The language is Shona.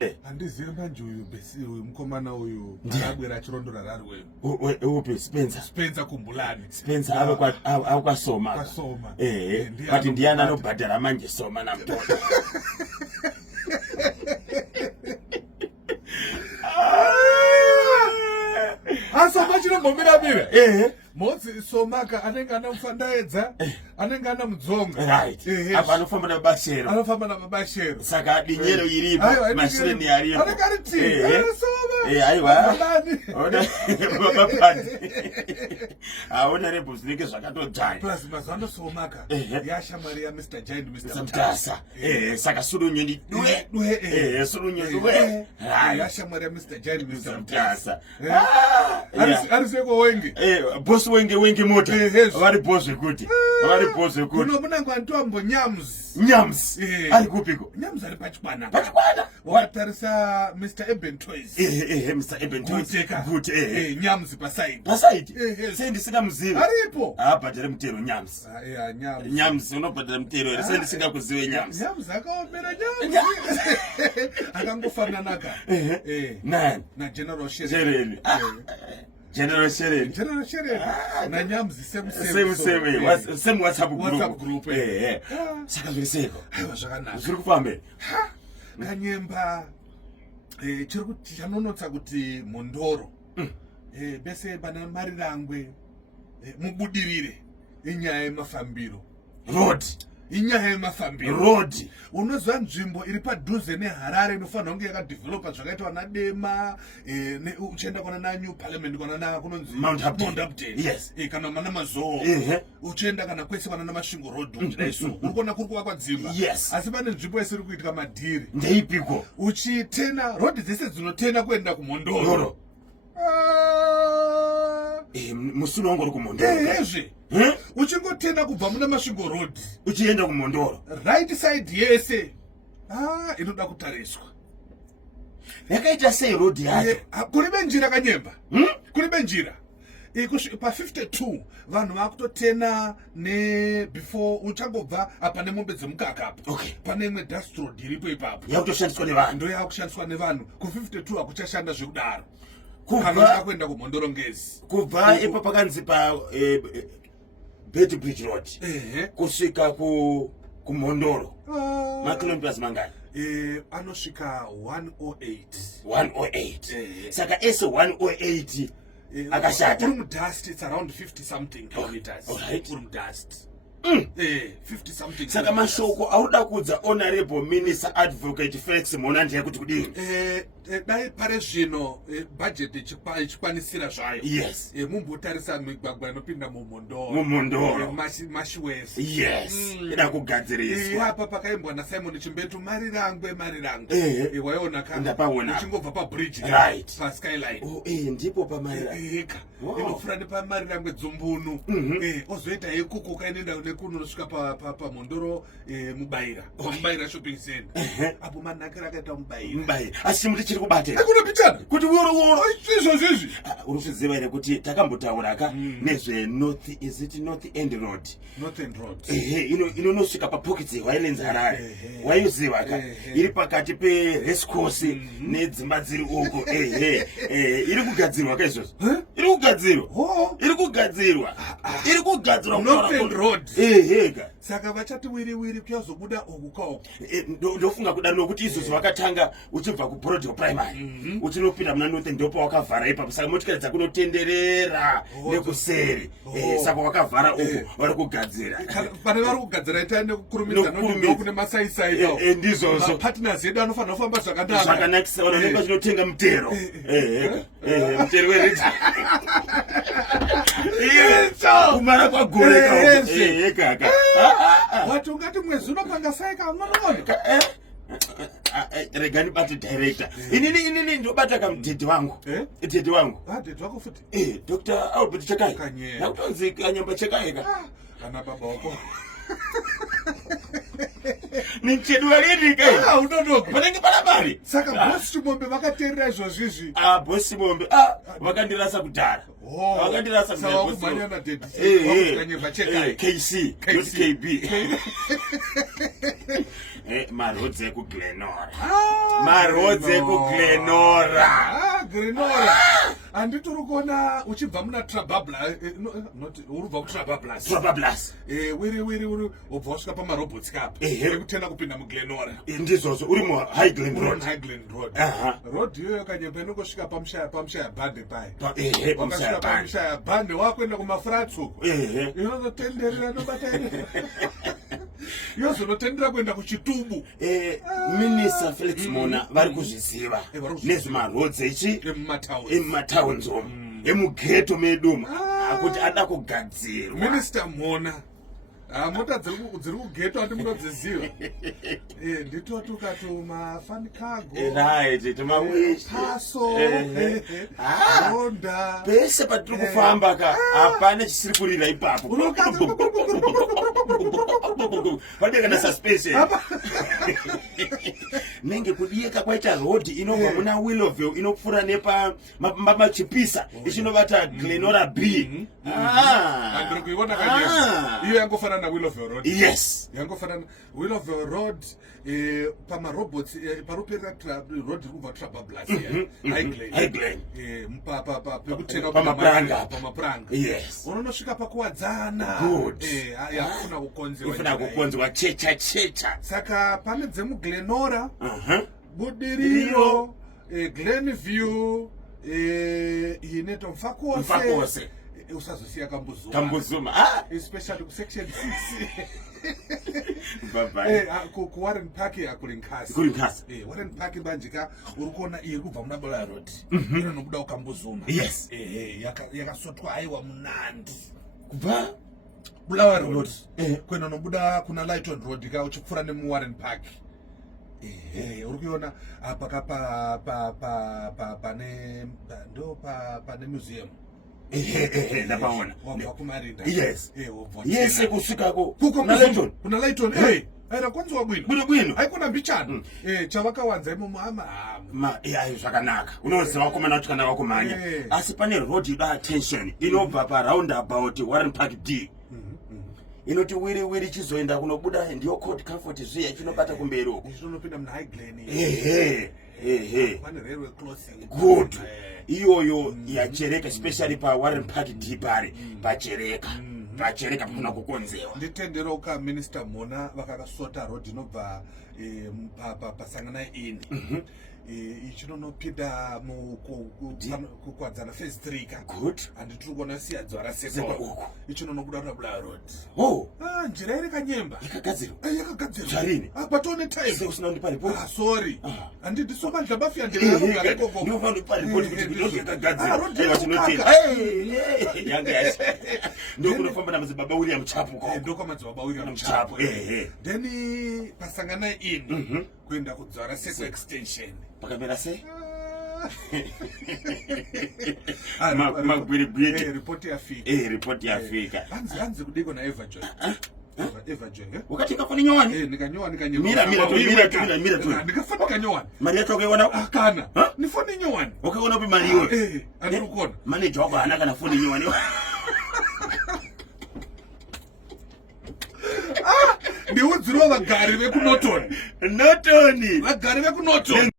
Handizivi manje uyu besi uyu mukomana uyu akabwera achirondora rari upi Spencer Kumbulani. Spencer akwasoma. Kwasoma. But ndiyana anobhadhara manje soma namtoro. Asoma chinombomira. Motsi somaka anenge ana mufandaedza anenge ana mudzonga. Right. Apa anofamba nabashero. Anofamba nabashero. Saka dinyero iripo mashireni aripo. Anenge ari ti. Soma. Aiwa. Ona babapati. Aona rebho zvinenge zvakatodzana. Plus mazano somaka. Yashamari ya Mr. Giant Mr. Mtasa. Saka surunyendi dwe. Surunyendi dwe. Yashamari ya Mr. Giant Mr. Mtasa. Ariseko wenge. Boss wenge moto. Vari boss wekuti. Vari boss wekuti. Kuno munangwa ntombo Nyams. Nyams. Ari kupiko. Nyams ari pachikwana. Pachikwana. Watarisa Mr. Eben Toys. Mr. Eben Toys. Good. Nyams paside. Paside. Sendisika muziva. Aripo. Abhadhara mutero Nyams. Nyams. Nyams unobhadhara mutero ere sendisika kuziva Nyams. Nyams akaombera Nyams. Akangofanana naka. Nani? Na General Shereni. General Shereni. Na Nyams same. Same WhatsApp group. Saka zviriseko. Zvakanaka. Zviri kufambe. Kanyemba chiri kuti chanonotsa kuti Mondoro bese bana Marirangwe mubudirire inyaya yemafambiro road unozva nzvimbo iri padhuze neHarare inofanira kunge yakadevelopa zvakaitwa naDema uchienda kwana na New Parliament kwana na kunonzi Mount Upton. Yes. Kana mana Mazoho uchienda kana kwese kwana na Masvingo Road uchidaiso urikona kuri kuvakwa dzimba. Yes. Asi pane nzvimbo isiri kuitika madhiri ndeipiko uchitena road dzese dzinotena kuenda kuMondoro musuna wangu uri kuMondoro uchingotena kubva muna Masvingo Road uchienda kuMondoro right side yese inoda kutariswa. Yakaita sei road yacho? Kuri benjira Kanyemba. Kuri benjira pa 52 vanhu vakutotena before uchangobva apa nemombe dzemukaka apa. Pane imwe dust road iripo ipapo yakutoshandiswa nevanhu. Ndo yakushandiswa nevanhu. Ku 52 hakuchashanda zvekudaro. Kana kuenda kuMondoro ngezi. Kubva ipo pakanzi pa Bridge Road. Kusvika kuMondoro. Makilometers mangani? Anosvika 108. 108. Saka ese 108 akashata. Uri mudust it's around 50 something kilometers. Alright. Uri mudust. 50 something. Saka mashoko auda kudza Honorable Minister Advocate Felix Monandi yakuti kudini? Dai pare zvino budget ichikwanisira zvayo. Yes. Mumbotarisa migwagwa inopinda muMondoro. Mashiwese. Yes. Ida kugadziriswa. Apa pakaimbwa na Simon Chimbetu Marirangwe. Waiona kana. Ndapaona. Uchingobva pa bridge. Right. Pa skyline. Ndipo pa Marirangwe. Inofura nepa Marirangwe Dzumbunu. Ozoita ikuku kainenda nekunosvika pa Mondoro Mubaira. Mubaira shopping center. Apo manakira akaita Mubaira. Asi muti chiri kubate. Akuno pichana. Kuti woro. Izvozvi. Unoziva ere kuti takambotaura nezve North End Road. North End Road. Inonosvika pa Pockets Highlands Harare. Waiziva iri pakati pe race course nedzimba dziri uko. Iri kugadzirwa kaizvozvo. Iri kugadzirwa. North End Road. Saka vachati wiri kuyazobuda uku. Ndofunga kudaro nokuti izvozvo vakatanga uchibva kuBroadway Primary. Uchinopinda muna North End ndopo wakavhara ipapo. Saka motikari dzakunotenderera nekuseri. Saka wakavhara uko vari kugadzira. Pane vari kugadzira ita nekukurumidza nokune masaisai. Ndizvozvo. Partners edu anofanira kufamba zvakanaka. Zvakanakisa vanenge zvinotenga mutero. Mutero weRedzi. Kumara kwagore kaka. Wati ungati mwezi unopanga sai kamwana. Regani bati director. Inini ndobata kamudhedhi wangu. Dhedhi wangu. Dhedhi wako futi. Dr. Albert Chekai. Kanye. Nakutonzi Kanyemba Chekai ka. Kana baba wako. Ni chedwa lini kai? Unonoka. Panenge pana mari. Saka boss Chimombe vakateerera izvozvi. Boss Chimombe. Vakandirasa kudhara. Vakandirasa kudhara. Sawa kumanya dhedhi. Kanyemba Chekai. KC. KB. marodzi ekuglenora marodzi ekuglenora Glenora handiti uri kuona uchibva muna trababla uri kubva trabablas wiri ubva wasvika pamarobotsi kapo ekutenda kupinda muglenora ndizvozvo uri muhighland road road iyoyo kanyemba inongosvika pamushaya bhande pai pamushaya bhande pamushaya bhande wakuenda kumafratsuko inozotenderera nobataire yozonotendera kuenda kuchitubu minisa Felix Mona vari kuzviziva nezvemarodzi ichi emumatauns omo emugeto medumo akuti ada kugadzirwa Minister Mona mota dziri kugeto handi munodziziva nditoti ukatuma fanikago right paso ronda pese patiri kufamba ka hapana chisiri kurira ipapo padeka na suspension nenge kudiyeka kwaita road inobva muna Willowville inopfuura nepa machipisa ichinovata Glenora B ndiri kuiona kanyemba iyo yangofanana na Willowville Road yes yangofanana Willowville Road pamarobots paroperera road iri kubva trabablas Highland pekutenga pamapuranga yes unonosvika pakuwadzana yakufuna kukonzerwa checha saka pane dzemuglenora budiriro Glenview ineto mfakose usazosiya kambuzuma especially kusection 6 kuwarren park yakuri nkasi warren park banjika uri kuona iri kubva muna Bulawayo Road inonobuda ukambuzuma yes yakasotwa aiwa munandi kubva Bulawayo Road kwena nobuda kuna Lighton Road ka uchipfuura nemuwarren park uri kuona apa pane museum ndapaona wakumarinda yes kusvikako kuna Lighton rakwanziwa bwino haikona mbichano chavakawanza imomo ayo zvakanaka unoziva vakomana vacho kana vakumhanya asi pane road ida attention inobva paroundabout Warren Park D inoti wiri chizoenda kunobuda ndiyo Court Comfort zviya chinobata kumberi uko chinopinda muna Highland pane railway crossing good iyoyo yachereka especially pa Warren Park D pari pachereka kuna kukonzewa nditendera uka Minister Mona vakakasota road inobva pasangana ini ichinonopinda kukwadzana phase 3 ka good handitiri kuona siyadzwa rasekwa uko ichinonobuda kuna Bulawayo Road njira iri kanyemba yakagadzirwa zvarini patone time sekusina kuti paripoti sorry handiti somadla bafia ndinogara ikoko ndinofanira kuti paripoti kuti ndinenge yakagadzirwa yanga yacho ndokunofamba namadzibaba William Chapu ndokwamadzibaba William Chapu then pasangana ini kuenda kudzara Seko extension pakamera sei magwirigwiri ripoti yafika hanzi kudiko na Eva Joy wakati kafani nyowani nikanyowa mira nikafani kanyowani mari yacho ukaiona akana ni foni nyowani ukaiona upi mari iwe andiri kuona manager wako hana kana foni nyowani ndiudziro vagari vekuNorton vagari vekuNorton